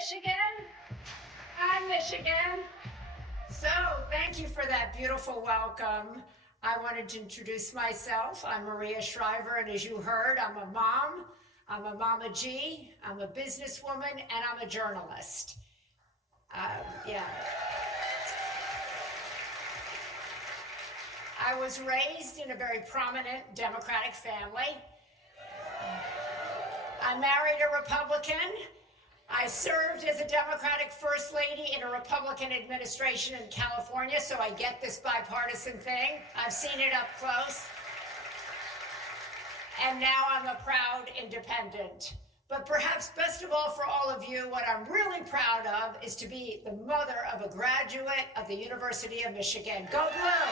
Michigan. Hi, Michigan. So, thank you for that beautiful welcome. I wanted to introduce myself. I'm Maria Shriver, and as you heard, I'm a mom, I'm a Mama G, I'm a businesswoman, and I'm a journalist. Yeah. I was raised in a very prominent Democratic family. I married a Republican. I served as a Democratic First Lady in a Republican administration in California, so I get this bipartisan thing. I've seen it up close. And now I'm a proud independent. But perhaps best of all for all of you, what I'm really proud of is to be the mother of a graduate of the University of Michigan. Go Blue!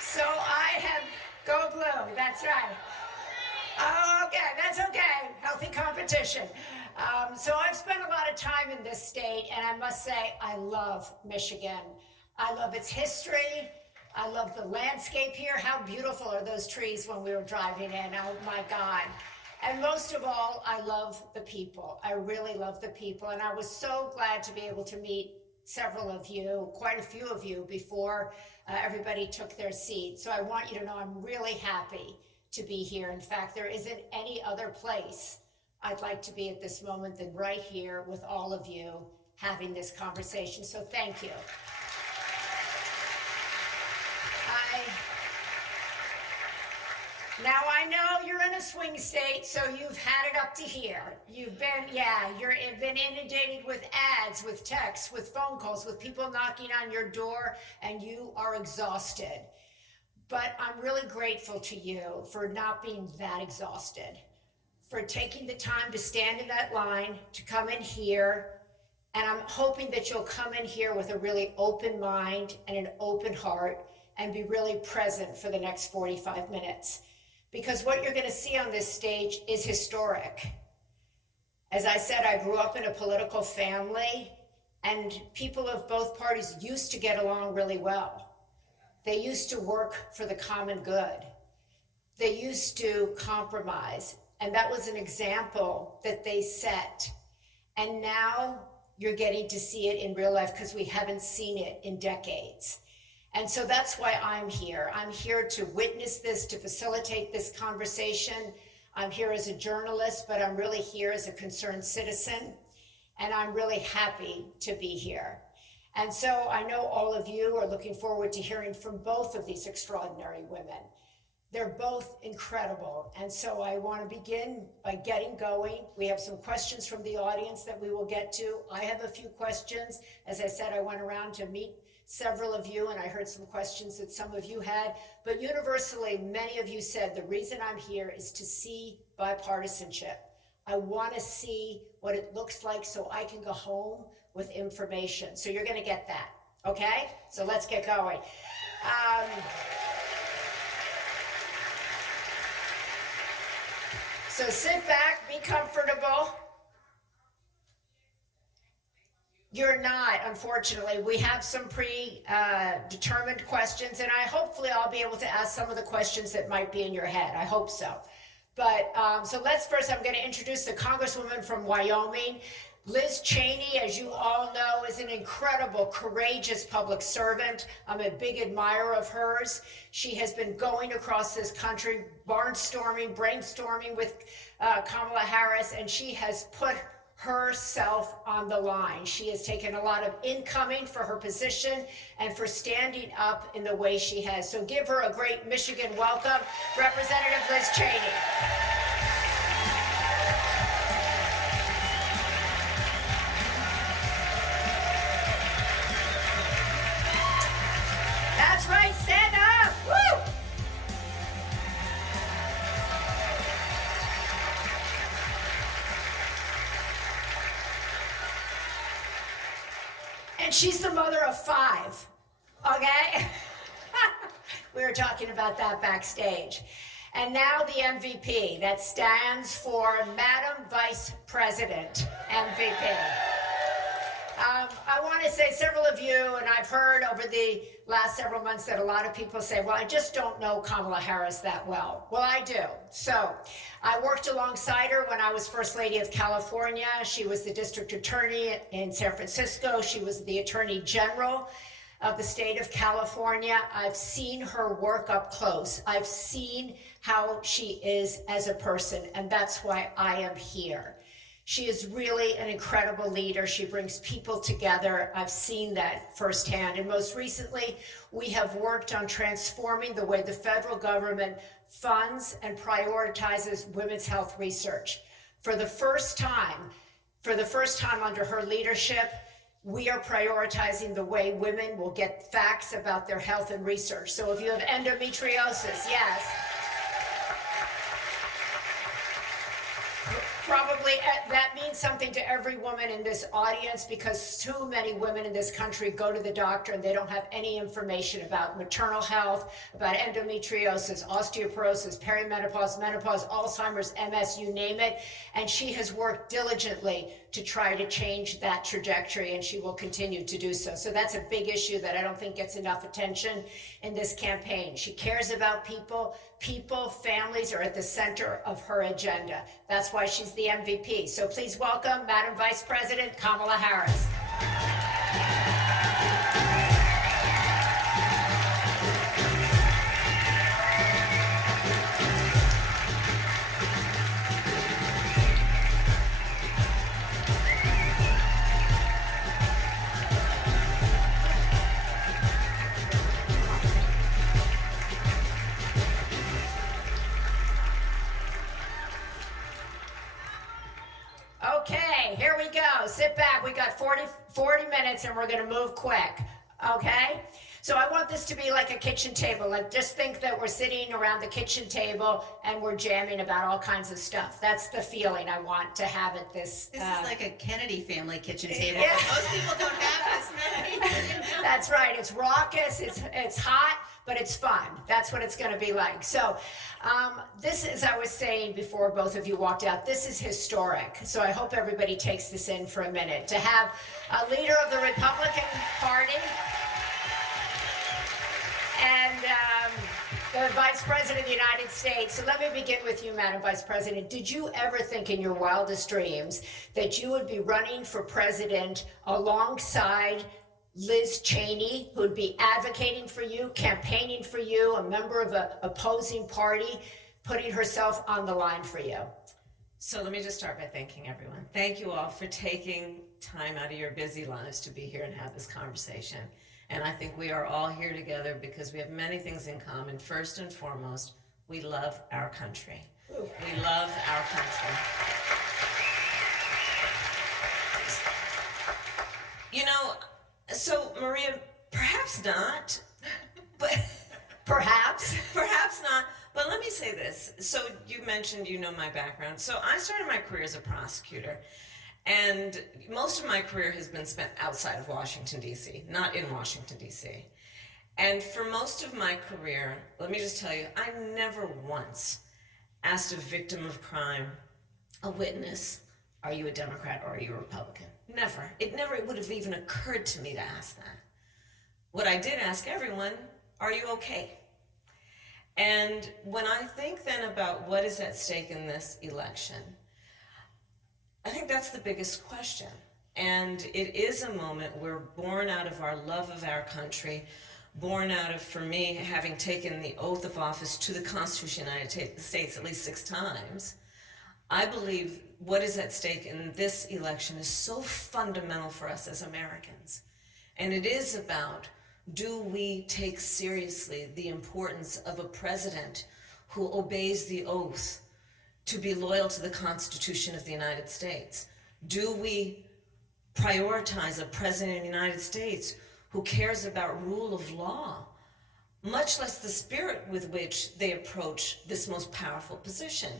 So I have, go Blue, that's right. Oh, okay, that's okay, healthy competition. So I've spent a lot of time in this state, and I must say, I love Michigan. I love its history. I love the landscape here. How beautiful are those trees when we were driving in, oh my God. And most of all, I love the people. I really love the people, and I was so glad to be able to meet several of you, quite a few of you, before everybody took their seat. So I want you to know I'm really happy to be here. In fact, there isn't any other place I'd like to be at this moment than right here with all of you having this conversation. So thank you. Now I know you're in a swing state, so you've had it up to here. You've been, you've been inundated with ads, with texts, with phone calls, with people knocking on your door, and you are exhausted. But I'm really grateful to you for not being that exhausted, for taking the time to stand in that line, to come in here, and I'm hoping that you'll come in here with a really open mind and an open heart and be really present for the next 45 minutes. Because what you're going to see on this stage is historic. As I said, I grew up in a political family, and people of both parties used to get along really well. They used to work for the common good. They used to compromise, and that was an example that they set. And now you're getting to see it in real life because we haven't seen it in decades. And so that's why I'm here. I'm here to witness this, to facilitate this conversation. I'm here as a journalist, but I'm really here as a concerned citizen. And I'm really happy to be here. And so I know all of you are looking forward to hearing from both of these extraordinary women. They're both incredible. And so I want to begin by getting going. We have some questions from the audience that we will get to. I have a few questions. As I said, I went around to meet several of you, and I heard some questions that some of you had, but universally, many of you said, the reason I'm here is to see bipartisanship. I want to see what it looks like so I can go home with information. So you're going to get that, okay? So let's get going. So sit back, be comfortable. You're not, unfortunately. We have some predetermined questions, and hopefully I'll be able to ask some of the questions that might be in your head. I hope so. But so I'm going to introduce the Congresswoman from Wyoming. Liz Cheney, as you all know, is an incredible, courageous public servant. I'm a big admirer of hers. She has been going across this country, brainstorming with Kamala Harris, and she has put herself on the line. She has taken a lot of incoming for her position and for standing up in the way she has. So give her a great Michigan welcome, Representative Liz Cheney. That's right, stand up, woo! And she's the mother of 5, okay? We were talking about that backstage. And now the MVP, that stands for Madam Vice President, MVP. I want to say several of you, and I've heard over the last several months that a lot of people say, well, I just don't know Kamala Harris that well. Well, I do. So I worked alongside her when I was First Lady of California. She was the district attorney in San Francisco. She was the attorney general of the state of California. I've seen her work up close. I've seen how she is as a person, and that's why I am here. She is really an incredible leader. She brings people together. I've seen that firsthand. And most recently, we have worked on transforming the way the federal government funds and prioritizes women's health research. For the first time under her leadership, we are prioritizing the way women will get facts about their health and research. So if you have endometriosis, yes. Probably that means something to every woman in this audience, because too many women in this country go to the doctor and they don't have any information about maternal health, about endometriosis, osteoporosis, perimenopause, menopause, Alzheimer's, MS, you name it. And she has worked diligently to try to change that trajectory, and she will continue to do so. So that's a big issue that I don't think gets enough attention in this campaign. She cares about people. People, families are at the center of her agenda. That's why she's the MVP. So please welcome Madam Vice President Kamala Harris. Okay, here we go. Sit back. We got 40 minutes and we're going to move quick. Okay? So I want this to be like a kitchen table. Like, just think that we're sitting around the kitchen table and we're jamming about all kinds of stuff. That's the feeling I want to have at this. This is like a Kennedy family kitchen table. Yeah. Most people don't have this many. That's right. It's raucous. It's hot, but it's fun. That's what it's going to be like. So this, as I was saying before both of you walked out, this is historic. So I hope everybody takes this in for a minute. To have a leader of the Republican Party and the Vice President of the United States. So let me begin with you, Madam Vice President. Did you ever think in your wildest dreams that you would be running for president alongside Liz Cheney, who would be advocating for you, campaigning for you, a member of an opposing party, putting herself on the line for you? So let me just start by thanking everyone. Thank you all for taking time out of your busy lives to be here and have this conversation. And I think we are all here together because we have many things in common. First and foremost, we love our country. We love our country. You know, so Maria, perhaps not, but perhaps not. But let me say this. So you mentioned, you know, my background. So I started my career as a prosecutor. And most of my career has been spent outside of Washington, D.C., not in Washington, D.C. And for most of my career, let me just tell you, I never once asked a victim of crime, a witness, are you a Democrat or are you a Republican? Never. It would have even occurred to me to ask that. What I did ask everyone, are you okay? And when I think then about what is at stake in this election, I think that's the biggest question. And it is a moment where, born out of our love of our country, born out of, for me, having taken the oath of office to the Constitution of the United States at least 6 times, I believe what is at stake in this election is so fundamental for us as Americans. And it is about, do we take seriously the importance of a president who obeys the oath to be loyal to the Constitution of the United States? Do we prioritize a president of the United States who cares about rule of law, much less the spirit with which they approach this most powerful position?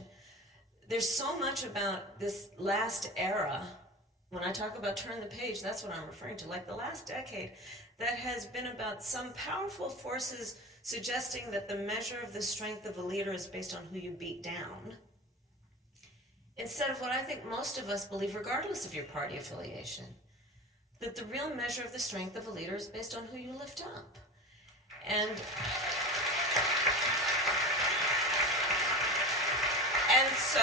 There's so much about this last era, when I talk about turn the page, that's what I'm referring to, like the last decade, that has been about some powerful forces suggesting that the measure of the strength of a leader is based on who you beat down, instead of what I think most of us believe, regardless of your party affiliation, that the real measure of the strength of a leader is based on who you lift up. And so,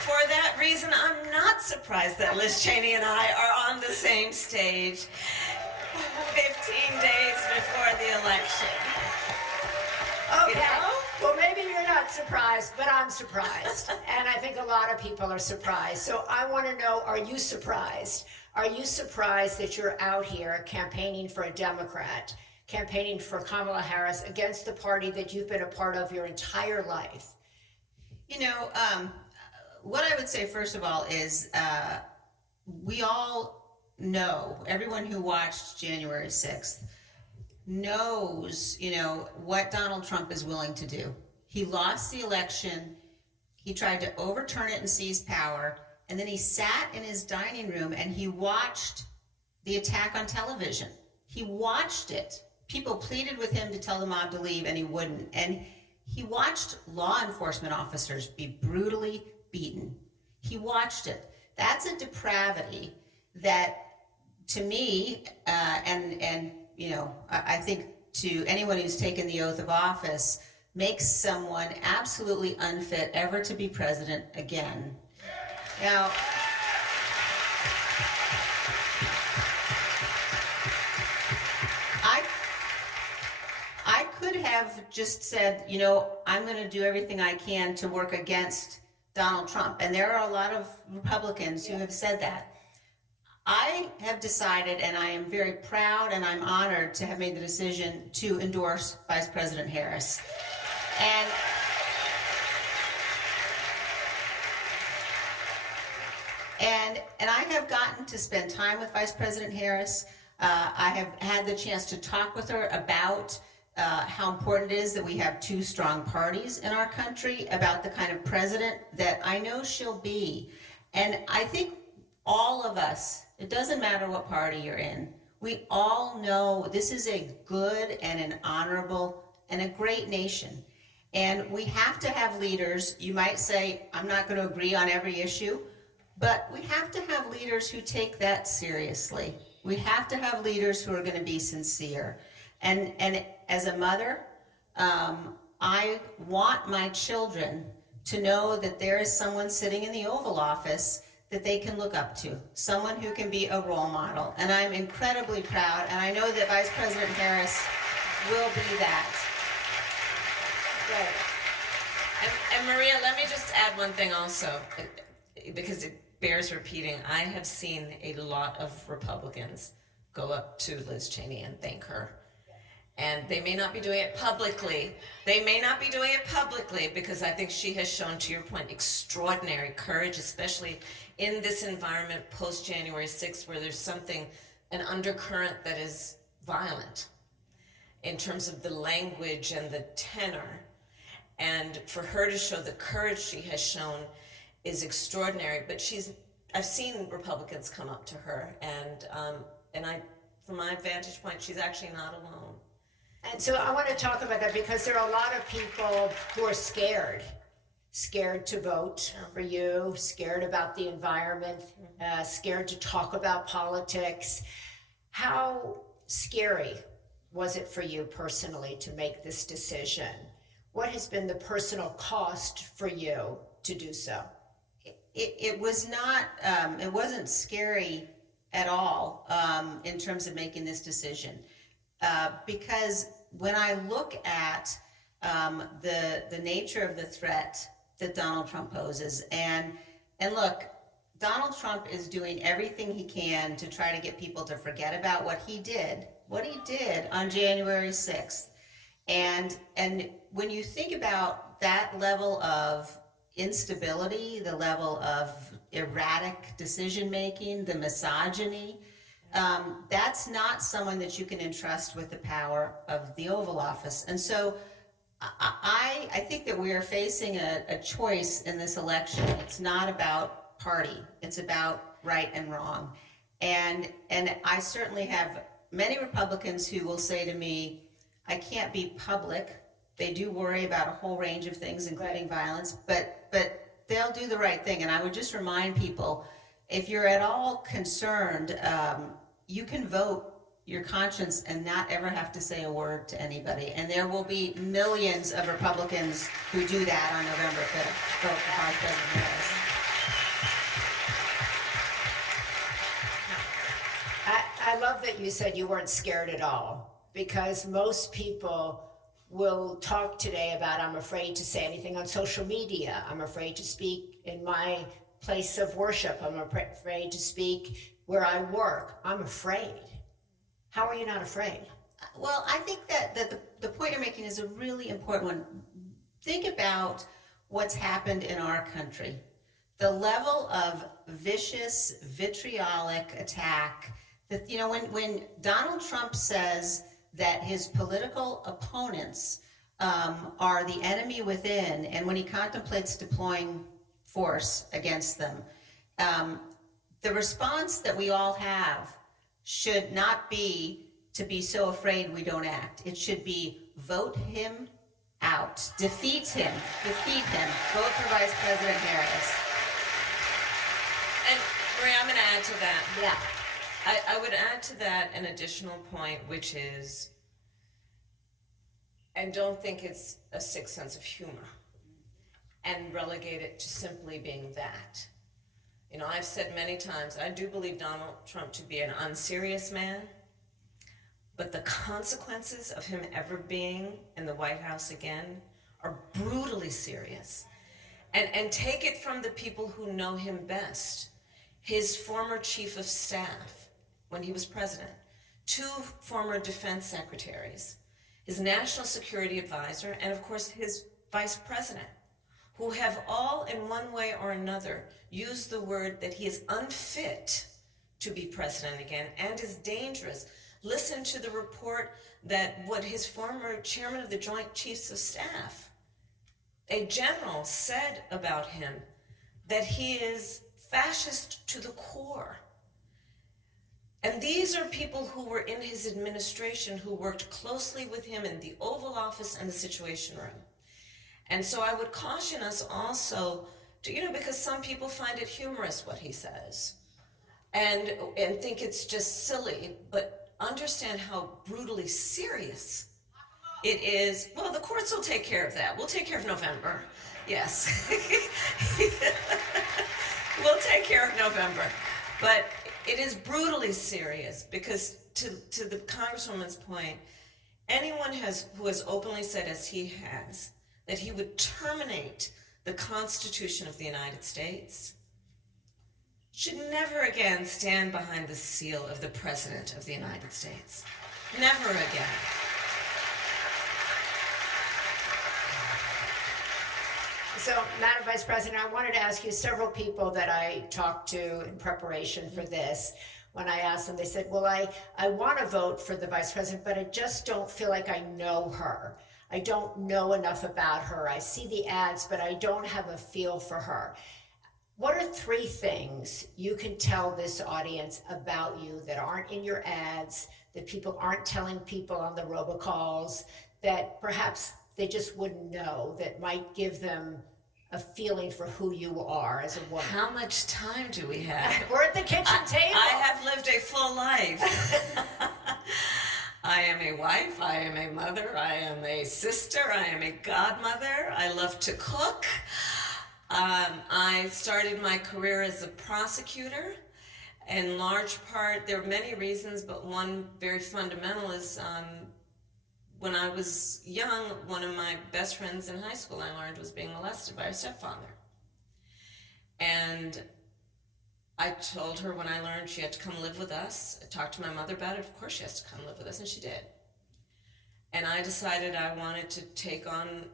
for that reason, I'm not surprised that Liz Cheney and I are on the same stage 15 days before the election. Okay. You know? Well, maybe you're not surprised, but I'm surprised. And I think a lot of people are surprised. So I want to know, are you surprised? Are you surprised that you're out here campaigning for a Democrat, campaigning for Kamala Harris against the party that you've been a part of your entire life? You know, what I would say, first of all, is we all know, everyone who watched January 6th knows, you know, what Donald Trump is willing to do. He lost the election. He tried to overturn it and seize power. And then he sat in his dining room and he watched the attack on television. He watched it. People pleaded with him to tell the mob to leave and he wouldn't. And he watched law enforcement officers be brutally beaten. He watched it. That's a depravity that, to me, and you know, I think to anyone who's taken the oath of office, makes someone absolutely unfit ever to be president again. Now, I could have just said, you know, I'm going to do everything I can to work against Donald Trump. And there are a lot of Republicans who have said that. I have decided, and I am very proud and I'm honored to have made the decision to endorse Vice President Harris. And I have gotten to spend time with Vice President Harris. I have had the chance to talk with her about how important it is that we have two strong parties in our country, about the kind of president that I know she'll be. And I think all of us, it doesn't matter what party you're in, we all know this is a good and an honorable and a great nation. And we have to have leaders. You might say, I'm not going to agree on every issue, but we have to have leaders who take that seriously. We have to have leaders who are going to be sincere. And as a mother, I want my children to know that there is someone sitting in the Oval Office that they can look up to, someone who can be a role model. And I'm incredibly proud, and I know that Vice President Harris will be that. Right. And Maria, let me just add one thing also, because it bears repeating. I have seen a lot of Republicans go up to Liz Cheney and thank her. And they may not be doing it publicly. They may not be doing it publicly because I think she has shown, to your point, extraordinary courage, especially in this environment post-January 6th, where there's something, an undercurrent that is violent in terms of the language and the tenor. And for her to show the courage she has shown is extraordinary. But I've seen Republicans come up to her, and from my vantage point, she's actually not alone. And so I want to talk about that because there are a lot of people who are scared to vote for you, scared about the environment, scared to talk about politics. How scary was it for you personally to make this decision? What has been the personal cost for you to do so? It was not, it wasn't scary at all in terms of making this decision. Because when I look at the nature of the threat that Donald Trump poses, and look, Donald Trump is doing everything he can to try to get people to forget about what he did on January 6th. And when you think about that level of instability, the level of erratic decision-making, the misogyny, that's not someone that you can entrust with the power of the Oval Office. And so I think that we are facing a choice in this election. It's not about party. It's about right and wrong. And I certainly have many Republicans who will say to me, I can't be public. They do worry about a whole range of things, including violence, but they'll do the right thing. And I would just remind people, if you're at all concerned you can vote your conscience and not ever have to say a word to anybody. And there will be millions of Republicans who do that on November 5th. Vote for Vice President Harris. I love that you said you weren't scared at all, because most people will talk today about, I'm afraid to say anything on social media. I'm afraid to speak in my place of worship. I'm afraid to speak where I work. I'm afraid. How are you not afraid? Well, I think that the point you're making is a really important one. Think about what's happened in our country. The level of vicious, vitriolic attack that, you know, when Donald Trump says that his political opponents are the enemy within, and when he contemplates deploying force against them, the response that we all have should not be to be so afraid we don't act. It should be vote him out, defeat him, vote for Vice President Harris. And Maria, I'm going to add to that. Yeah. I would add to that an additional point, which is, and don't think it's a sick sense of humor and relegate it to simply being that. You know, I've said many times, I do believe Donald Trump to be an unserious man, but the consequences of him ever being in the White House again are brutally serious. And take it from the people who know him best. His former chief of staff, when he was president, 2 former defense secretaries, his national security advisor, and of course his vice president, who have all in one way or another used the word that he is unfit to be president again and is dangerous. Listen to the report that what his former chairman of the Joint Chiefs of Staff, a general, said about him, that he is fascist to the core. And these are people who were in his administration, who worked closely with him in the Oval Office and the Situation Room. And so I would caution us also to, you know, because some people find it humorous what he says and think it's just silly, but understand how brutally serious it is. Well, the courts will take care of that. We'll take care of November. Yes. We'll take care of November. But it is brutally serious because, to the Congresswoman's point, anyone who has openly said, as he has, that he would terminate the Constitution of the United States should never again stand behind the seal of the President of the United States. Never again. So, Madam Vice President, I wanted to ask you, several people that I talked to in preparation for this, when I asked them, they said, well, I want to vote for the Vice President, but I just don't feel like I know her. I don't know enough about her. I see the ads, but I don't have a feel for her. What are 3 things you can tell this audience about you that aren't in your ads, that people aren't telling people on the robocalls, that perhaps they just wouldn't know, that might give them a feeling for who you are as a woman? How much time do we have? We're at the kitchen table. I have lived a full life. I am a wife, I am a mother, I am a sister, I am a godmother, I love to cook. I started my career as a prosecutor. In large part, there are many reasons, but one very fundamental is when I was young, one of my best friends in high school, I learned, was being molested by her stepfather. And I told her when I learned she had to come live with us. I talked to my mother about it. Of course she has to come live with us, and she did. And I decided I wanted to take on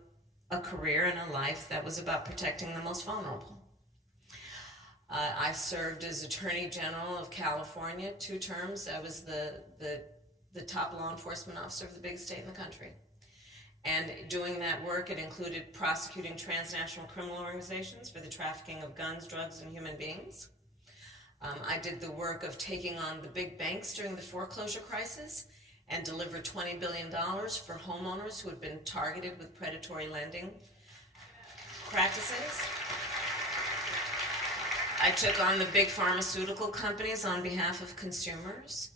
a career and a life that was about protecting the most vulnerable. I served as Attorney General of California 2 terms. I was the top law enforcement officer of the biggest state in the country. And doing that work, it included prosecuting transnational criminal organizations for the trafficking of guns, drugs, and human beings. I did the work of taking on the big banks during the foreclosure crisis and delivered $20 billion for homeowners who had been targeted with predatory lending practices. I took on the big pharmaceutical companies on behalf of consumers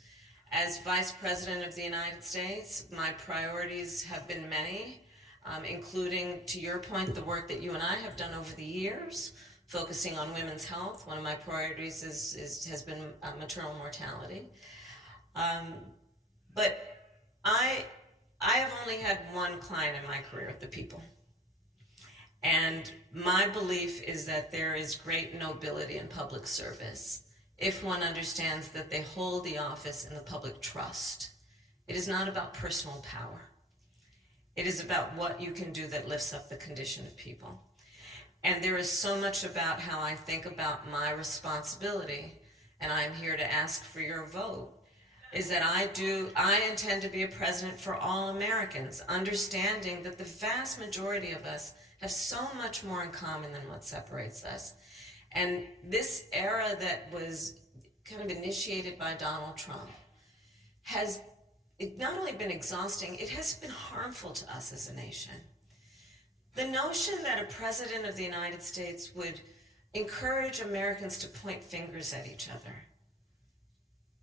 As Vice President of the United States, my priorities have been many, including, to your point, the work that you and I have done over the years, focusing on women's health. One of my priorities has been maternal mortality. But I have only had one client in my career, the people. And my belief is that there is great nobility in public service if one understands that they hold the office in the public trust. It is not about personal power. It is about what you can do that lifts up the condition of people. And there is so much about how I think about my responsibility, and I'm here to ask for your vote, is that I intend to be a president for all Americans, understanding that the vast majority of us have so much more in common than what separates us. And this era that was kind of initiated by Donald Trump has not only been exhausting, it has been harmful to us as a nation. The notion that a president of the United States would encourage Americans to point fingers at each other,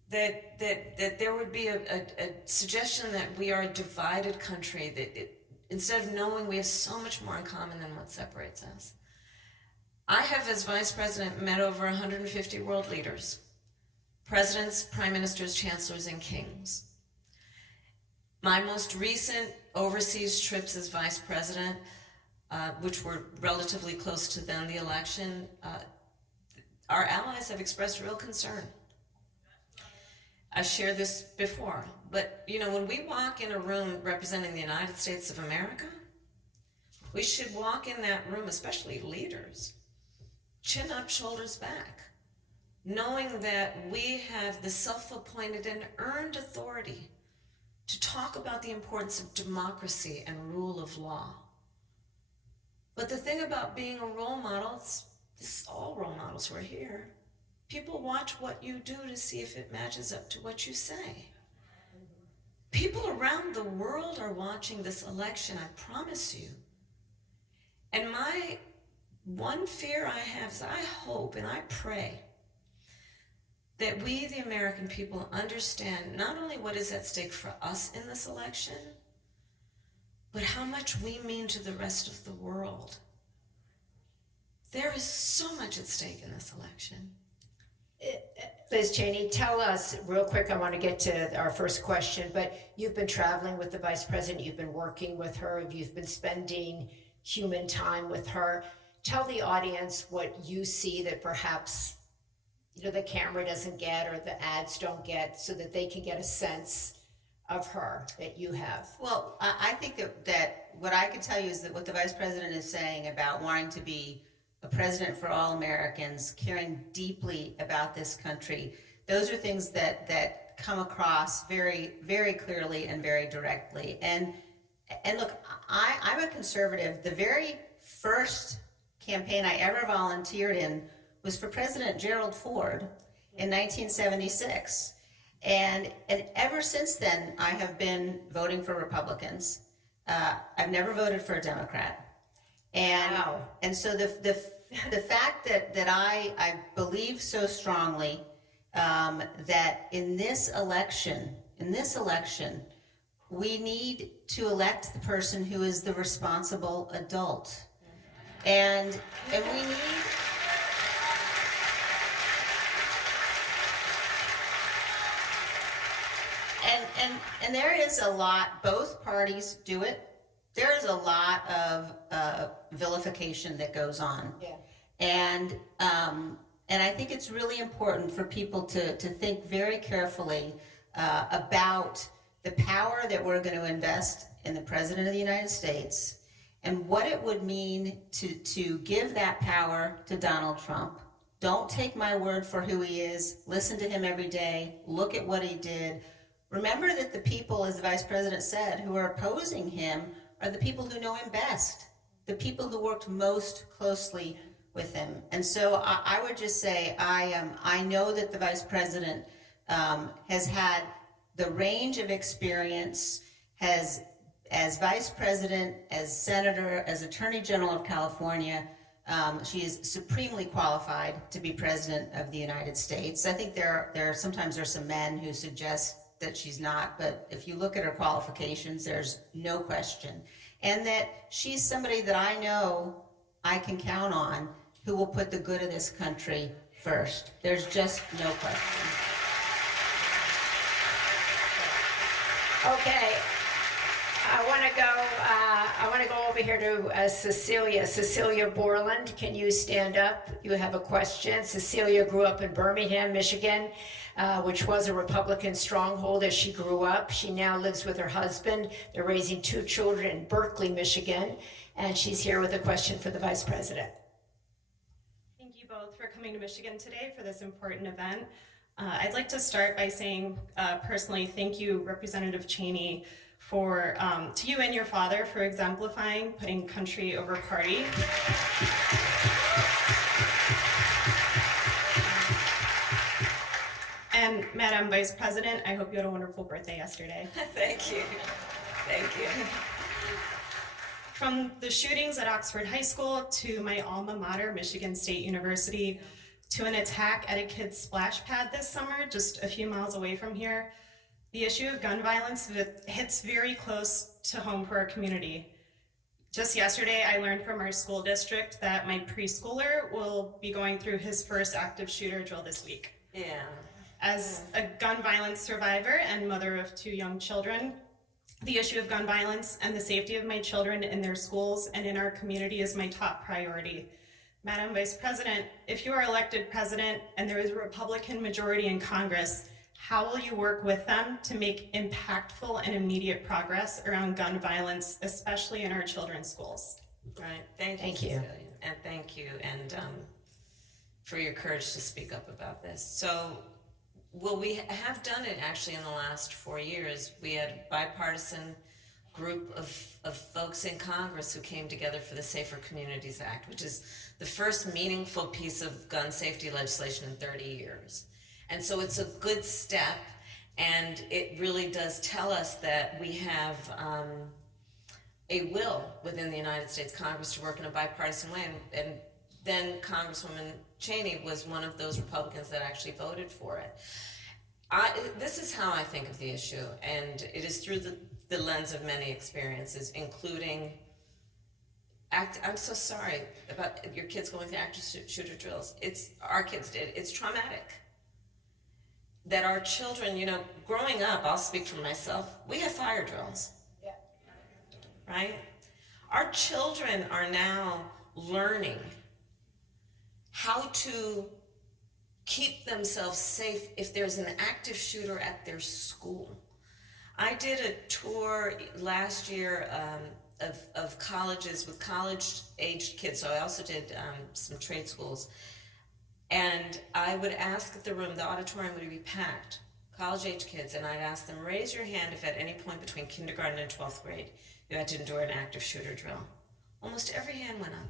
that there would be a suggestion that we are a divided country, that instead of knowing we have so much more in common than what separates us. I have, as Vice President, met over 150 world leaders, presidents, prime ministers, chancellors, and kings. My most recent overseas trips as Vice President, which were relatively close to then the election, our allies have expressed real concern. I shared this before, but when we walk in a room representing the United States of America, we should walk in that room, especially leaders, chin up, shoulders back, knowing that we have the self-appointed and earned authority to talk about the importance of democracy and rule of law. But the thing about being a role model, all role models who are here, people watch what you do to see if it matches up to what you say. People around the world are watching this election, I promise you. And my one fear I have is I hope and I pray that we, the American people, understand not only what is at stake for us in this election, but how much we mean to the rest of the world. There is so much at stake in this election. Liz Cheney, tell us real quick, I want to get to our first question, but you've been traveling with the Vice President, you've been working with her, you've been spending human time with her. Tell the audience what you see that perhaps the camera doesn't get or the ads don't get, so that they can get a sense of her that you have. Well, I think that what I can tell you is that what the Vice President is saying about wanting to be a president for all Americans, caring deeply about this country, those are things that come across very, very clearly and very directly. And look, I'm a conservative. The very first campaign I ever volunteered in was for President Gerald Ford in 1976. And ever since then, I have been voting for Republicans. I've never voted for a Democrat. And wow. And so the fact that I believe so strongly that in this election, we need to elect the person who is the responsible adult. And we need... And there is a lot, both parties do it. There is a lot of vilification that goes on. Yeah. And I think it's really important for people to think very carefully about the power that we're going to invest in the President of the United States and what it would mean to give that power to Donald Trump. Don't take my word for who he is. Listen to him every day. Look at what he did. Remember that the people, as the Vice President said, who are opposing him are the people who know him best, the people who worked most closely with him. And so I would just say I know that the Vice President has had the range of experience, as Vice President, as Senator, as Attorney General of California. She is supremely qualified to be President of the United States. I think sometimes there are some men who suggest that she's not, but if you look at her qualifications, there's no question. And that she's somebody that I know I can count on who will put the good of this country first. There's just no question. Okay, I want to go over here to Cecilia Borland. Can you stand up? You have a question. Cecilia grew up in Birmingham, Michigan, which was a Republican stronghold as she grew up. She now lives with her husband. They're raising 2 children in Berkeley, Michigan, and she's here with a question for the Vice President. Thank you both for coming to Michigan today for this important event. I'd like to start by saying personally, thank you, Representative Cheney, for to you and your father for exemplifying putting country over party. And Madam Vice President, I hope you had a wonderful birthday yesterday. Thank you. Thank you. From the shootings at Oxford High School to my alma mater, Michigan State University, to an attack at a kid's splash pad this summer, just a few miles away from here, the issue of gun violence hits very close to home for our community. Just yesterday, I learned from our school district that my preschooler will be going through his first active shooter drill this week. Yeah. As a gun violence survivor and mother of 2 young children, the issue of gun violence and the safety of my children in their schools and in our community is my top priority. Madam Vice President, if you are elected president and there is a Republican majority in Congress, how will you work with them to make impactful and immediate progress around gun violence, especially in our children's schools? Right. Thank you. Cecilia. And thank you, and for your courage to speak up about this. So, well, we have done it actually in the last 4 years. We had a bipartisan group of folks in Congress who came together for the Safer Communities Act, which is the first meaningful piece of gun safety legislation in 30 years. And so it's a good step, and it really does tell us that we have a will within the United States Congress to work in a bipartisan way, and then Congresswoman Cheney was one of those Republicans that actually voted for it. This is how I think of the issue, and it is through the lens of many experiences, including I'm so sorry about your kids going through active shooter drills. Our kids did. It's traumatic. That our children, you know, growing up, I'll speak for myself, we have fire drills. Yeah. Right? Our children are now learning how to keep themselves safe if there's an active shooter at their school. I did a tour last year of colleges with college-aged kids, so I also did some trade schools. And I would ask the auditorium would be packed, college-age kids, and I'd ask them, raise your hand if at any point between kindergarten and 12th grade you had to endure an active shooter drill. Almost every hand went up.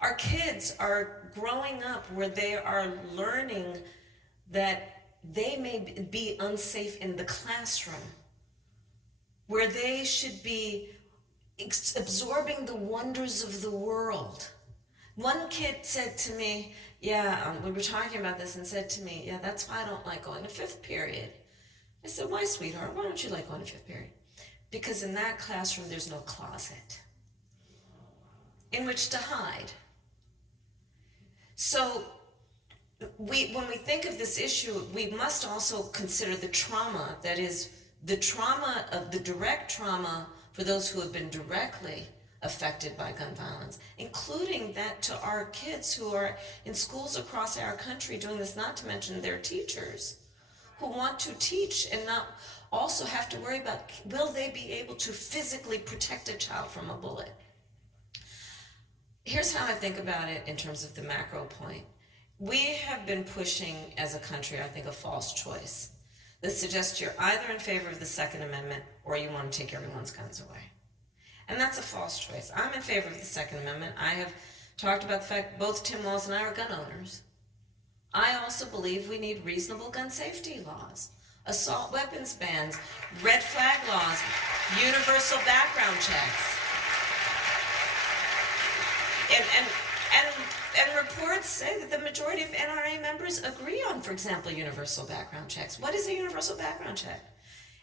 Our kids are growing up where they are learning that they may be unsafe in the classroom, where they should be absorbing the wonders of the world. One kid said to me, we were talking about this, and said to me, that's why I don't like going to 5th period. I said, why, sweetheart? Why don't you like going to 5th period? Because in that classroom, there's no closet in which to hide. So when we think of this issue, we must also consider the trauma, that is, the trauma of the direct trauma for those who have been directly affected by gun violence, including that to our kids who are in schools across our country doing this, not to mention their teachers who want to teach and not also have to worry about, will they be able to physically protect a child from a bullet? Here's how I think about it in terms of the macro point. We have been pushing as a country, I think, a false choice that suggests you're either in favor of the Second Amendment or you want to take everyone's guns away. And that's a false choice. I'm in favor of the Second Amendment. I have talked about the fact both Tim Walz and I are gun owners. I also believe we need reasonable gun safety laws, assault weapons bans, red flag laws, universal background checks. And And reports say that the majority of NRA members agree on, for example, universal background checks. What is a universal background check?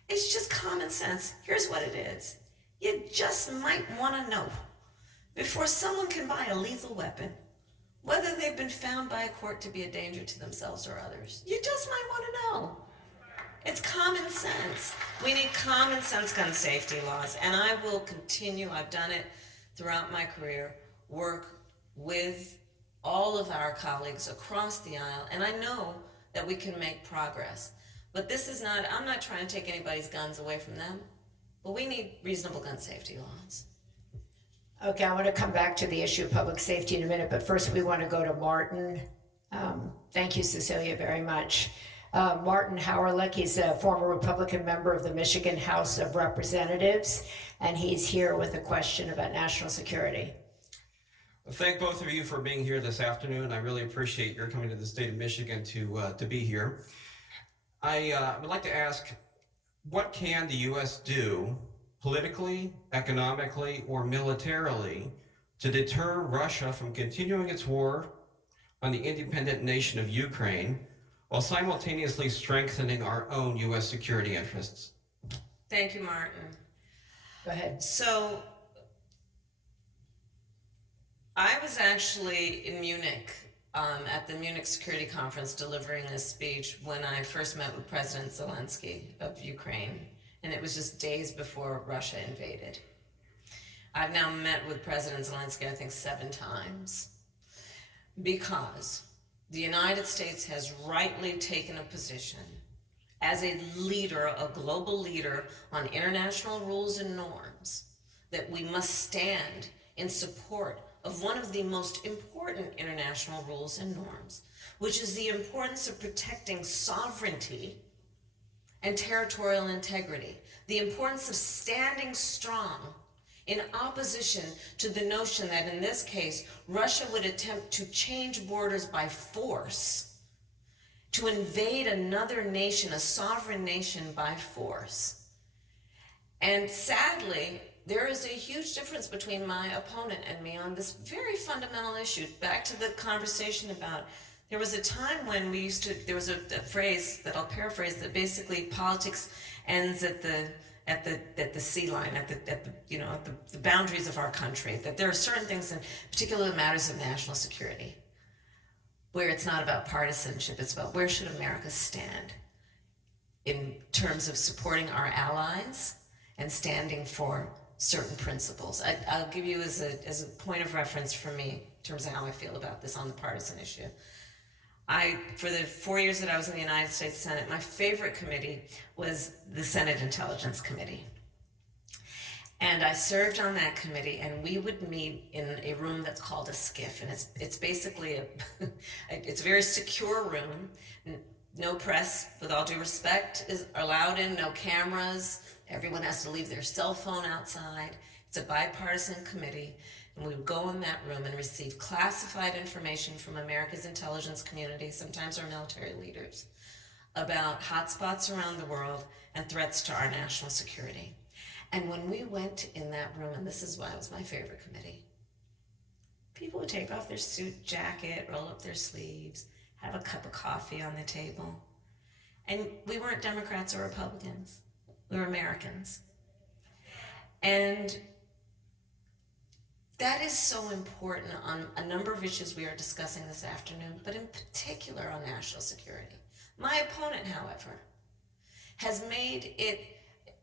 It's just common sense. Here's what it is. You just might want to know, before someone can buy a lethal weapon, whether they've been found by a court to be a danger to themselves or others. You just might want to know. It's common sense. We need common sense gun safety laws, and I will continue, I've done it throughout my career, work with all of our colleagues across the aisle, and I know that we can make progress. But this is not, I'm not trying to take anybody's guns away from them, but we need reasonable gun safety laws. Okay, I want to come back to the issue of public safety in a minute, but first we want to go to Martin. Thank you, Cecilia, very much. Martin Howerlich, he's a former Republican member of the Michigan House of Representatives, and he's here with a question about national security. Well, thank both of you for being here this afternoon. I really appreciate your coming to the state of Michigan to be here. I would like to ask, what can the U.S. do politically, economically, or militarily to deter Russia from continuing its war on the independent nation of Ukraine while simultaneously strengthening our own U.S. security interests? Thank you, Martin. Go ahead. So, I was actually in Munich at the Munich Security Conference delivering a speech when I first met with President Zelensky of Ukraine, and it was just days before Russia invaded. I've now met with President Zelensky, I think, 7 times, because the United States has rightly taken a position as a leader, a global leader on international rules and norms, that we must stand in support of one of the most important international rules and norms, which is the importance of protecting sovereignty and territorial integrity, the importance of standing strong in opposition to the notion that in this case, Russia would attempt to change borders by force, to invade another nation, a sovereign nation, by force. And sadly, there is a huge difference between my opponent and me on this very fundamental issue. Back to the conversation about, there was a time when we used to, there was a phrase that I'll paraphrase, that basically politics ends at the sea line, at the boundaries of our country. That there are certain things, in particular matters of national security, where it's not about partisanship, it's about where should America stand in terms of supporting our allies and standing for certain principles. I'll give you as a point of reference for me in terms of how I feel about this on the partisan issue. For the 4 years that I was in the United States Senate, my favorite committee was the Senate Intelligence Committee. And I served on that committee, and we would meet in a room that's called a SCIF, and it's basically it's a very secure room. No press, with all due respect, is allowed in, no cameras. Everyone has to leave their cell phone outside. It's a bipartisan committee, and we would go in that room and receive classified information from America's intelligence community, sometimes our military leaders, about hotspots around the world and threats to our national security. And when we went in that room, and this is why it was my favorite committee, people would take off their suit jacket, roll up their sleeves, have a cup of coffee on the table. And we weren't Democrats or Republicans. We were Americans. And that is so important on a number of issues we are discussing this afternoon, but in particular on national security. My opponent, however, has made it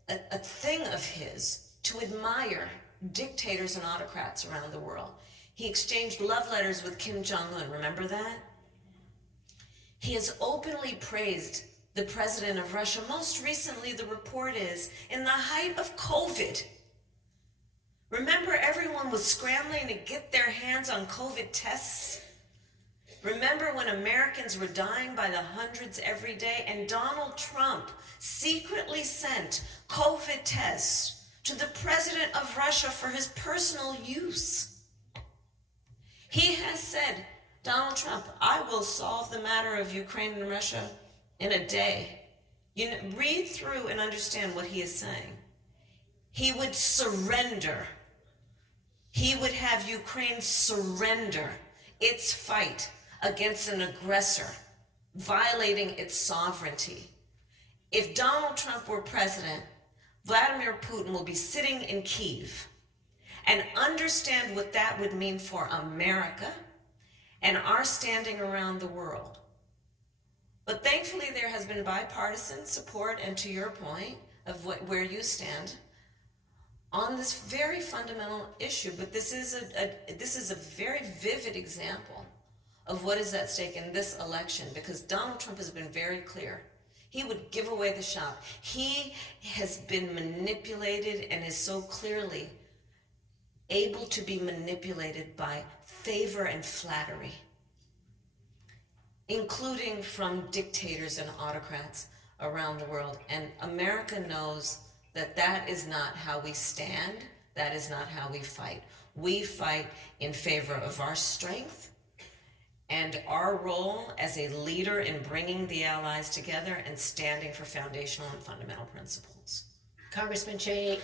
a thing of his to admire dictators and autocrats around the world. He exchanged love letters with Kim Jong-un, remember that? He has openly praised the president of Russia. Most recently, the report is, in the height of COVID. Remember, everyone was scrambling to get their hands on COVID tests? Remember when Americans were dying by the hundreds every day, and Donald Trump secretly sent COVID tests to the president of Russia for his personal use? He has said, Donald Trump, I will solve the matter of Ukraine and Russia in a day. Read through and understand what he is saying. He would surrender. He would have Ukraine surrender its fight against an aggressor, violating its sovereignty. If Donald Trump were president, Vladimir Putin will be sitting in Kyiv and understand what that would mean for America and our standing around the world. But thankfully, there has been bipartisan support, and to your point of where you stand on this very fundamental issue. But this is a very vivid example of what is at stake in this election, because Donald Trump has been very clear. He would give away the shop. He has been manipulated and is so clearly able to be manipulated by favor and flattery, including from dictators and autocrats around the world. And America knows that that is not how we stand. That is not how we fight. We fight in favor of our strength and our role as a leader in bringing the allies together and standing for foundational and fundamental principles. Congressman Cheney.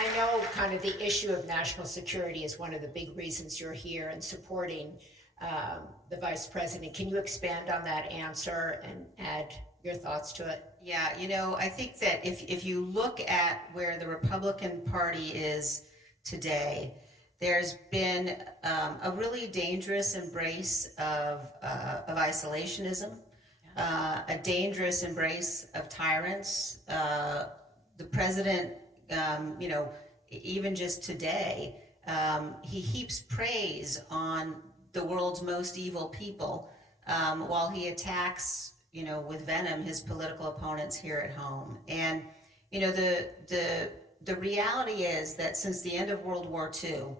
I know kind of the issue of national security is one of the big reasons you're here and supporting the Vice President. Can you expand on that answer and add your thoughts to it? Yeah, you know, I think that if you look at where the Republican Party is today, there's been a really dangerous embrace of isolationism, a dangerous embrace of tyrants. The president, you know, even just today, he heaps praise on the world's most evil people while he attacks, you know, with venom his political opponents here at home. And, you know, the reality is that since the end of World War II,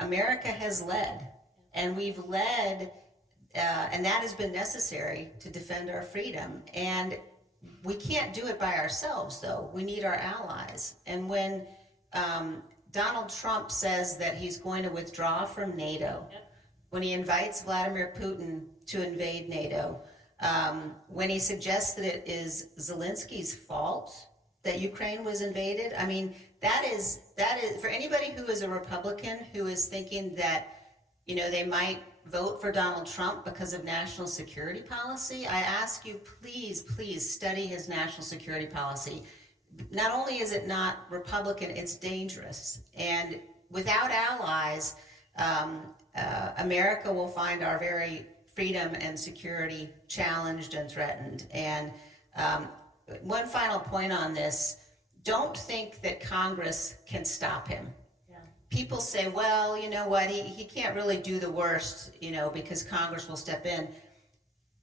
America has led, and we've led, and that has been necessary to defend our freedom. And we can't do it by ourselves, though. We need our allies. And when Donald Trump says that he's going to withdraw from NATO, when he invites Vladimir Putin to invade NATO, when he suggests that it is Zelensky's fault that Ukraine was invaded, I mean, that is for anybody who is a Republican who is thinking that, you know, they might vote for Donald Trump because of national security policy. I ask you, please study his national security policy. Not only is it not Republican, it's dangerous. And without allies, America will find our very freedom and security challenged and threatened. And one final point on this, don't think that Congress can stop him. Yeah. People say, well, you know what, he can't really do the worst, you know, because Congress will step in.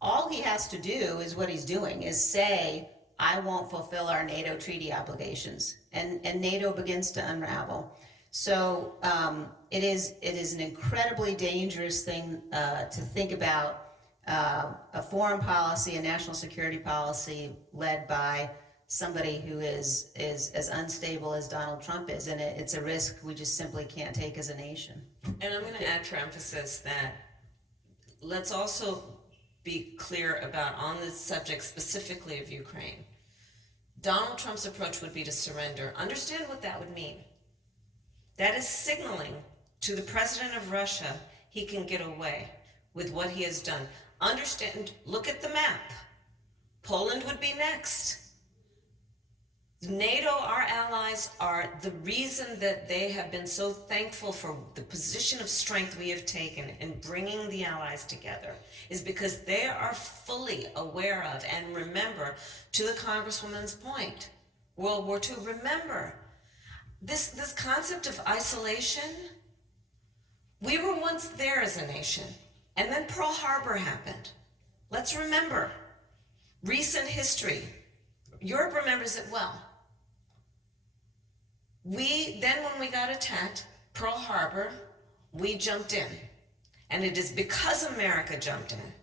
All he has to do is what he's doing, is say, I won't fulfill our NATO treaty obligations. And NATO begins to unravel. So it is an incredibly dangerous thing to think about a foreign policy, a national security policy led by somebody who is as unstable as Donald Trump is, and it's a risk we just simply can't take as a nation. And I'm going to add for emphasis that let's also be clear about, on this subject specifically of Ukraine, Donald Trump's approach would be to surrender. Understand what that would mean. That is signaling to the president of Russia he can get away with what he has done. Understand, look at the map. Poland would be next. NATO, our allies, are the reason that they have been so thankful for the position of strength we have taken in bringing the allies together, is because they are fully aware of, and remember, to the Congresswoman's point, World War II, remember, this concept of isolation, we were once there as a nation, and then Pearl Harbor happened. Let's remember, recent history, Europe remembers it well. Then when we got attacked, Pearl Harbor, we jumped in. And it is because America jumped in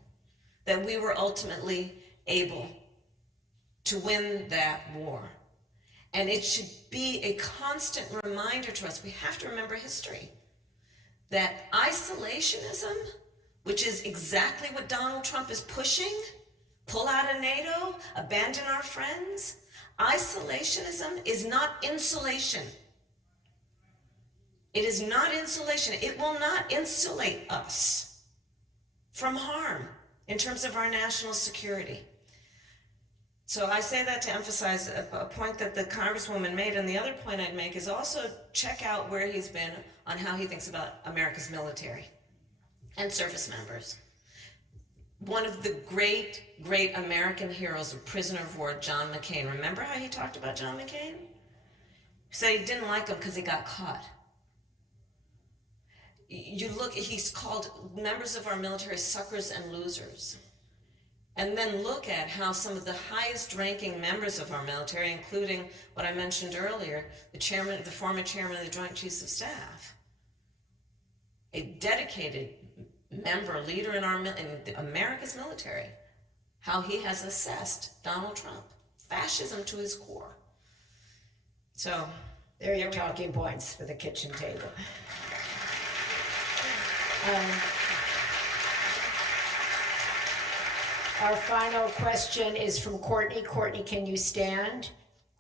that we were ultimately able to win that war. And it should be a constant reminder to us, we have to remember history, that isolationism, which is exactly what Donald Trump is pushing, pull out of NATO, abandon our friends, Isolationism is not insulation. It is not insulation. It will not insulate us from harm in terms of our national security. So I say that to emphasize a point that the Congresswoman made, and the other point I'd make is also check out where he's been on how he thinks about America's military and service members. One of the great, great American heroes, a prisoner of war, John McCain. Remember how he talked about John McCain? He said he didn't like him because he got caught. You look, he's called members of our military suckers and losers. And then look at how some of the highest ranking members of our military, including what I mentioned earlier, the former chairman of the Joint Chiefs of Staff, a dedicated member, leader in America's military, how he has assessed Donald Trump, fascism to his core. So There are your talking points for the kitchen table. Our final question is from Courtney. Courtney, can you stand?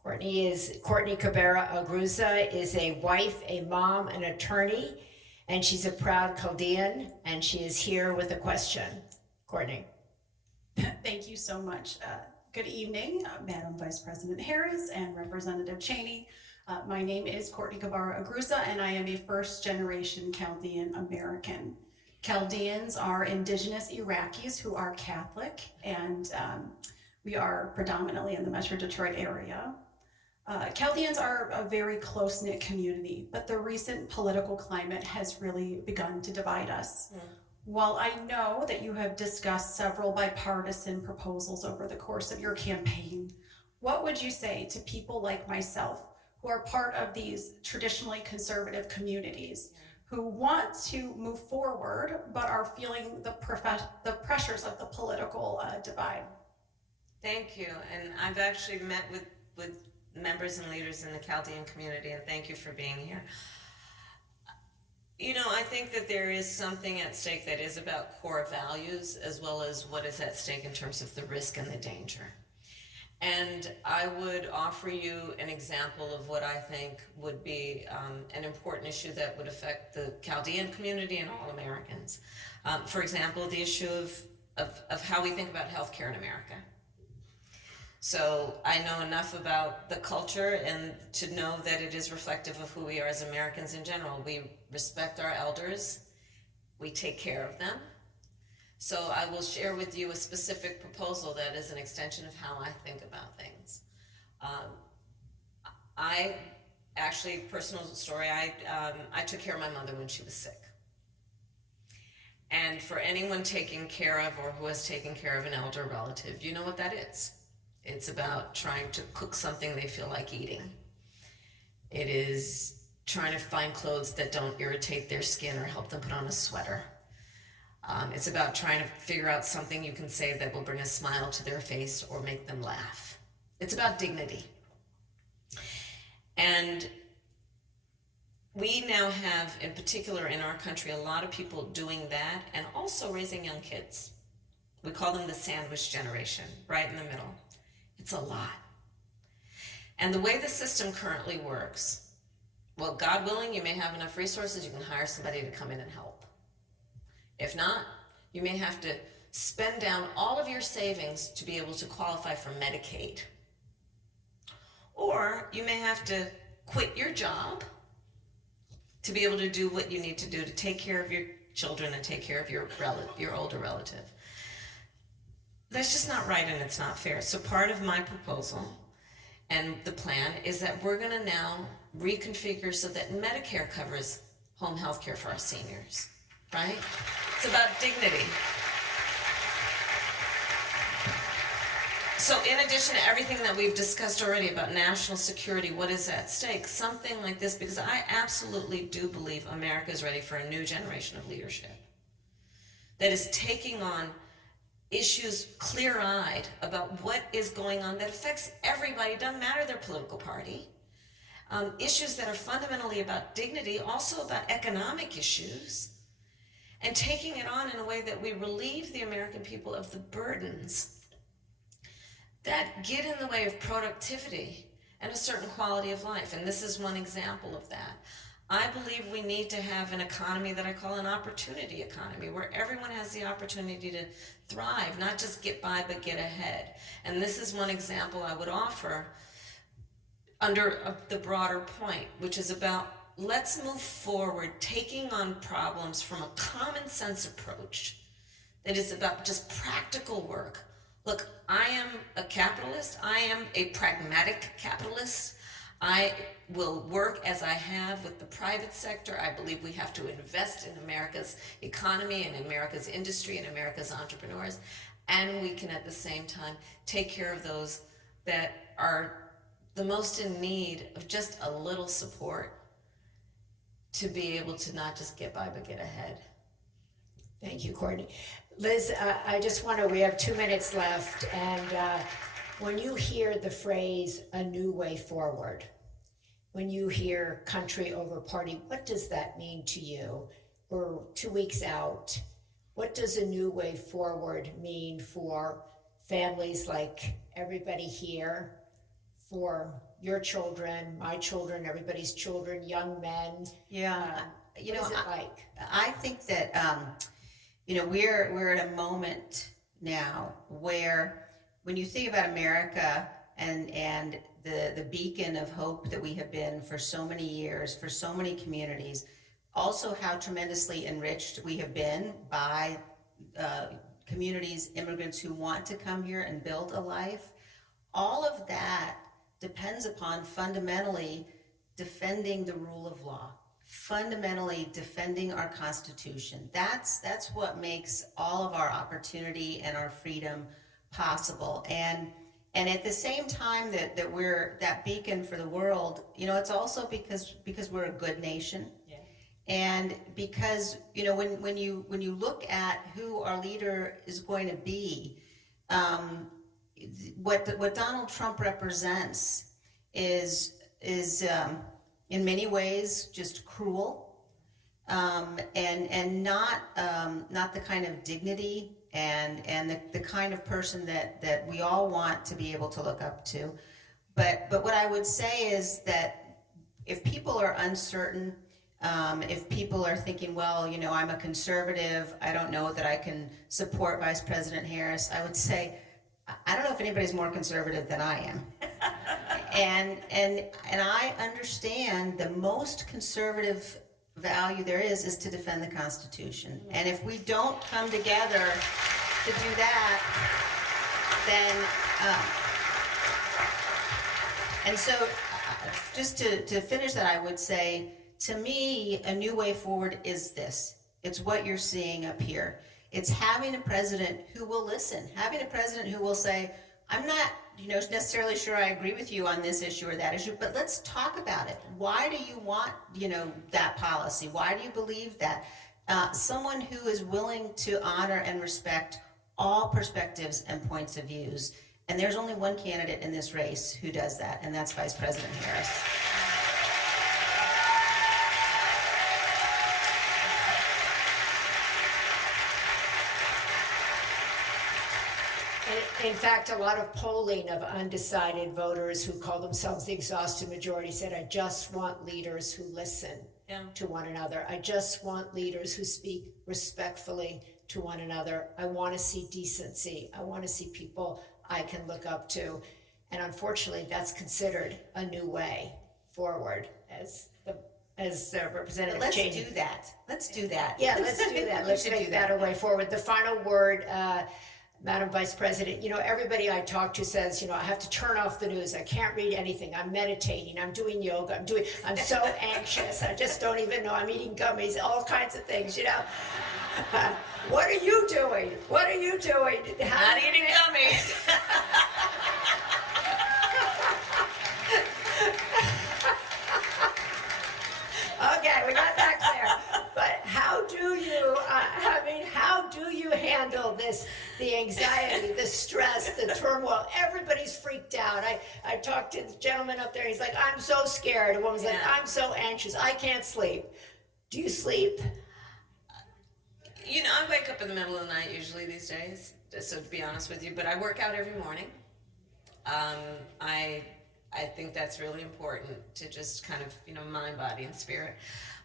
Courtney Cabrera Agruza is a wife, a mom, an attorney, and she's a proud Chaldean, and she is here with a question. Courtney. Thank you so much. Good evening, Madam Vice President Harris and Representative Cheney. My name is Courtney Cabrera Agruza, and I am a first-generation Chaldean American. Chaldeans are indigenous Iraqis who are Catholic, and we are predominantly in the Metro Detroit area. Chaldeans are a very close-knit community, but the recent political climate has really begun to divide us. While I know that you have discussed several bipartisan proposals over the course of your campaign, what would you say to people like myself who are part of these traditionally conservative communities who want to move forward but are feeling the pressures of the political divide? thank you. And I've actually met with members and leaders in the Chaldean community, and thank you for being here. You know, I think that there is something at stake that is about core values as well as what is at stake in terms of the risk and the danger. And I would offer you an example of what I think would be an important issue that would affect the Chaldean community and all Americans. For example, the issue of how we think about healthcare in America. So I know enough about the culture and to know that it is reflective of who we are as Americans in general. We respect our elders. We take care of them. So I will share with you a specific proposal that is an extension of how I think about things. I actually, personal story, I took care of my mother when she was sick. And for anyone taking care of or who has taken care of an elder relative, you know what that is. It's about trying to cook something they feel like eating. It is trying to find clothes that don't irritate their skin or help them put on a sweater. It's about trying to figure out something you can say that will bring a smile to their face or make them laugh. It's about dignity. And we now have, in particular in our country, a lot of people doing that and also raising young kids. We call them the sandwich generation, right in the middle. It's a lot. And the way the system currently works, well, God willing, you may have enough resources, you can hire somebody to come in and help. If not, you may have to spend down all of your savings to be able to qualify for Medicaid. Or you may have to quit your job to be able to do what you need to do to take care of your children and take care of your older relative. That's just not right, and it's not fair. So part of my proposal and the plan is that we're going to now reconfigure so that Medicare covers home health care for our seniors, right? It's about dignity. So in addition to everything that we've discussed already about national security, what is at stake? Something like this, because I absolutely do believe America is ready for a new generation of leadership that is taking on issues clear-eyed about what is going on that affects everybody, doesn't matter their political party. Issues that are fundamentally about dignity, also about economic issues, and taking it on in a way that we relieve the American people of the burdens that get in the way of productivity and a certain quality of life. And this is one example of that. I believe we need to have an economy that I call an opportunity economy, where everyone has the opportunity to thrive, not just get by, but get ahead. And this is one example I would offer under the broader point, which is about let's move forward, taking on problems from a common sense approach that is about just practical work. Look, I am a capitalist. I am a pragmatic capitalist. I will work as I have with the private sector. I believe we have to invest in America's economy and America's industry and America's entrepreneurs. And we can at the same time take care of those that are the most in need of just a little support to be able to not just get by, but get ahead. Thank you, Courtney. Liz, I just want to, we have 2 minutes left, and when you hear the phrase, a new way forward, when you hear country over party, what does that mean to you? We're 2 weeks out. What does a new way forward mean for families like everybody here, for your children, my children, everybody's children, young men? Yeah, What is it like? I think that we're at a moment now where, when you think about America and the beacon of hope that we have been for so many years, for so many communities, also how tremendously enriched we have been by communities, immigrants who want to come here and build a life, all of that depends upon fundamentally defending the rule of law, fundamentally defending our Constitution. That's what makes all of our opportunity and our freedom possible. And at the same time that we're that beacon for the world, it's also because we're a good nation. Yeah. And because, when you look at who our leader is going to be, what Donald Trump represents is in many ways just cruel, and not the kind of dignity and the kind of person that we all want to be able to look up to. But what I would say is that if people are uncertain, if people are thinking, well, I'm a conservative, I don't know that I can support Vice President Harris, I would say, I don't know if anybody's more conservative than I am. And I understand the most conservative value there is to defend the Constitution. And if we don't come together to do that, then and so just to finish that, I would say, to me, a new way forward is this. It's what you're seeing up here. It's having a president who will listen, having a president who will say, I'm not necessarily sure I agree with you on this issue or that issue, but let's talk about it. Why do you want, that policy? Why do you believe that? Someone who is willing to honor and respect all perspectives and points of views. And there's only one candidate in this race who does that, and that's Vice President Harris. In fact, a lot of polling of undecided voters who call themselves the exhausted majority said, I just want leaders who listen to one another. I just want leaders who speak respectfully to one another. I want to see decency. I want to see people I can look up to. And unfortunately, that's considered a new way forward, as Representative Let's Cheney. do that. Let's do that. Yeah, let's do that. Let's make that a way forward. The final word, Madam Vice President, everybody I talk to says, I have to turn off the news. I can't read anything. I'm meditating. I'm doing yoga. I'm so anxious. I just don't even know. I'm eating gummies, all kinds of things, What are you doing? What are you doing? Not eating gummies. Okay, we got that clear. But how do you, how do you handle this, the anxiety, the stress, the turmoil? Everybody's freaked out. I talked to the gentleman up there. He's like, I'm so scared. A woman's like, I'm so anxious. I can't sleep. Do you sleep? I wake up in the middle of the night usually these days, so to be honest with you, but I work out every morning. I think that's really important to just kind of, mind, body, and spirit.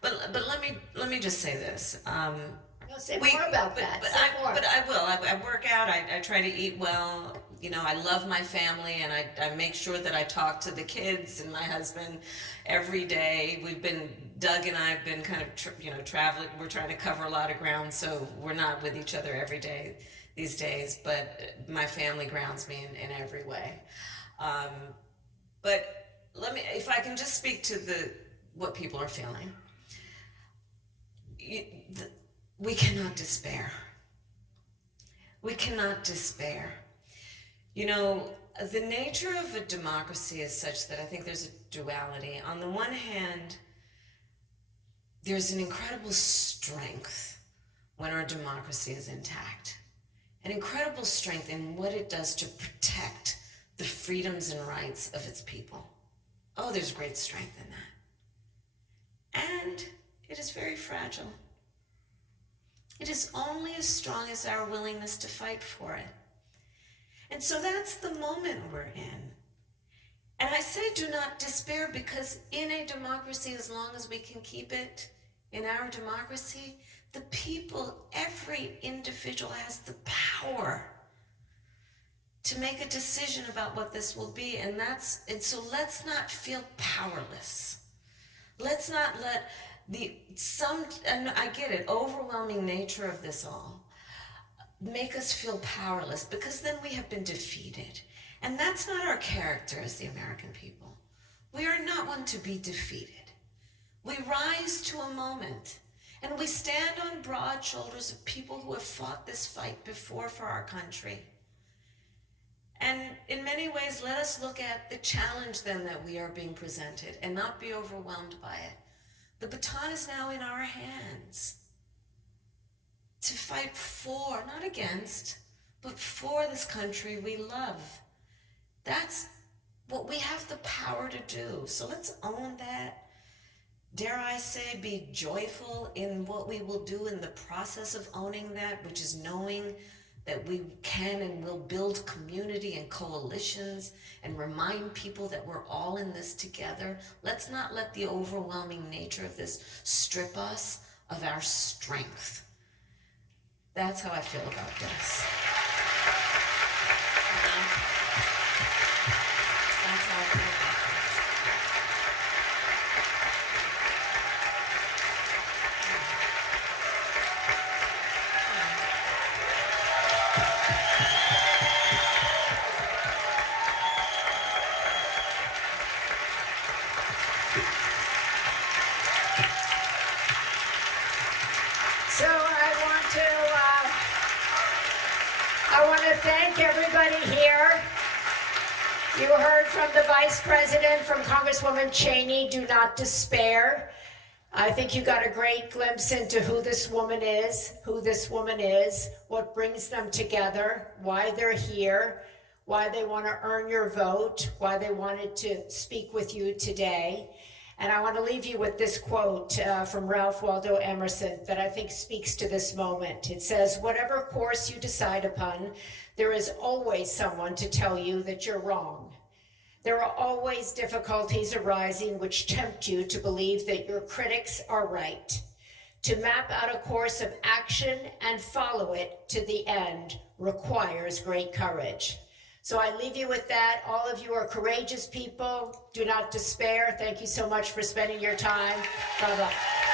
But let me just say this. No, say more about that. But Say more. I will. I work out. I try to eat well. I love my family, and I make sure that I talk to the kids and my husband every day. Doug and I have been kind of traveling. We're trying to cover a lot of ground, so we're not with each other every day these days. But my family grounds me in every way. But if I can just speak to what people are feeling. We cannot despair. We cannot despair. The nature of a democracy is such that I think there's a duality. On the one hand, there's an incredible strength when our democracy is intact. An incredible strength in what it does to protect the freedoms and rights of its people. Oh, there's great strength in that. And it is very fragile. It is only as strong as our willingness to fight for it. And so that's the moment we're in. And I say do not despair, because in a democracy, as long as we can keep it in our democracy, the people, every individual has the power to make a decision about what this will be. And so let's not feel powerless. Let's not let and I get it, overwhelming nature of this all make us feel powerless, because then we have been defeated. And that's not our character as the American people. We are not one to be defeated. We rise to a moment, and we stand on broad shoulders of people who have fought this fight before for our country. And in many ways, let us look at the challenge then that we are being presented and not be overwhelmed by it. The baton is now in our hands to fight for, not against, but for this country we love. That's what we have the power to do. So let's own that. Dare I say, be joyful in what we will do in the process of owning that, which is knowing that we can and will build community and coalitions and remind people that we're all in this together. Let's not let the overwhelming nature of this strip us of our strength. That's how I feel about this. That's how I feel about this. So I want to thank everybody here. You heard from the Vice President, from Congresswoman Cheney, do not despair. I think you got a great glimpse into who this woman is, what brings them together, why they're here, why they want to earn your vote, why they wanted to speak with you today. And I want to leave you with this quote from Ralph Waldo Emerson that I think speaks to this moment. It says, "Whatever course you decide upon, there is always someone to tell you that you're wrong. There are always difficulties arising which tempt you to believe that your critics are right. To map out a course of action and follow it to the end requires great courage." So I leave you with that. All of you are courageous people. Do not despair. Thank you so much for spending your time. Bye-bye.